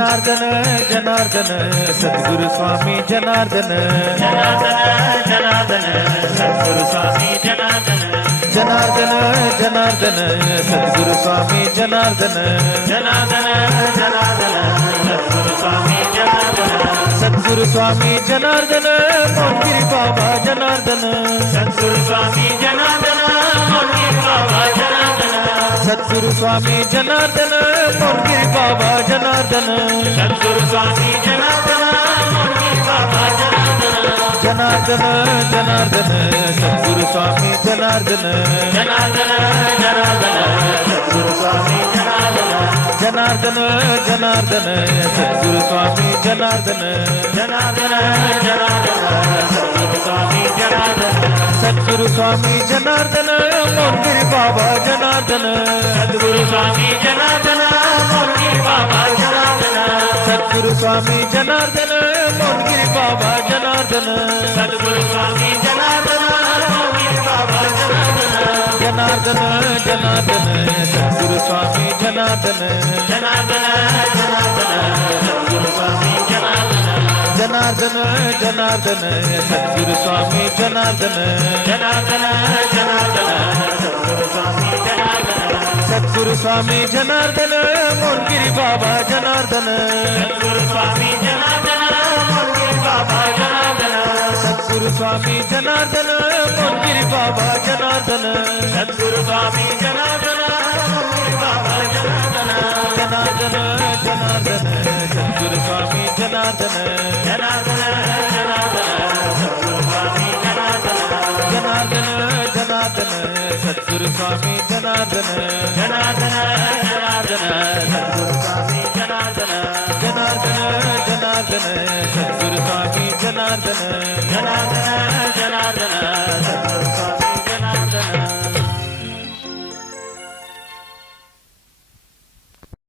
जनार्दन जनार्दन सद्गुरु स्वामी जनार्दन। जनार्दन जनार्दन सद्गुरु स्वामी जनार्दन जनार्दन जनार्दन सद्गुरु स्वामी जनार्दन जनार्दन जनार्दन। सद्गुरु स्वामी जनार्दन सद्गुरु स्वामी जनार्दन मोरगिरी बाबा जनार्दन। सद्गुरु स्वामी जनार्दन सद्गुरु स्वामी जनार्दन मोरगिरी बाबा जनार्दन. सद्गुरु स्वामी जनार्दन बाबा जनार्दन. जनार्दन जनार्दन सद्गुरु स्वामी जनार्दन. जनार्दन जनार्दन सद्गुरु स्वामी जनार्दन. जनार्दन जनार्दन सद्गुरु स्वामी जनार्दन. जनार्दन जनार्दन सद्गुरु स्वामी जनार्दन. सद्गुरु स्वामी जनार्दन सद्गुरु स्वामी जनार्दन मोरगिरी बाबा जनार्दन. सद्गुरु स्वामी जनार्दन बाबा जनार्दन जनार्दन सद्गुरु स्वामी जनार्दन. जनार्दन जनार्दन सद्गुरु स्वामी जनार्दन. जनार्दन जनार्दन सद्गुरु स्वामी जनार्दन. जनार्दन जनार्दन सद्गुरु स्वामी जनार्दन. सद्गुरु स्वामी जनार्दन मोरगिरी बाबा जनार्दन. स्वामी जनार्दन मोठी बाबा जनार्दन. सद्गुरु स्वामी जनार्दन मोरगिरी बाबा जनार्दन. सद्गुरु स्वामी जनार्दन बाबा जनार्दन. जनार्दन जनार्दन सद्गुरु स्वामी जनार्दन. जनार्दन जनार्दन सद्गुरु स्वामी जनार्दन. जनार्दन जनार्दन सद्गुरु स्वामी जनार्दन. जनार्दन जनार्दन सद्गुरु जनार्दन सद्गुरु जनार्दन जनार्दन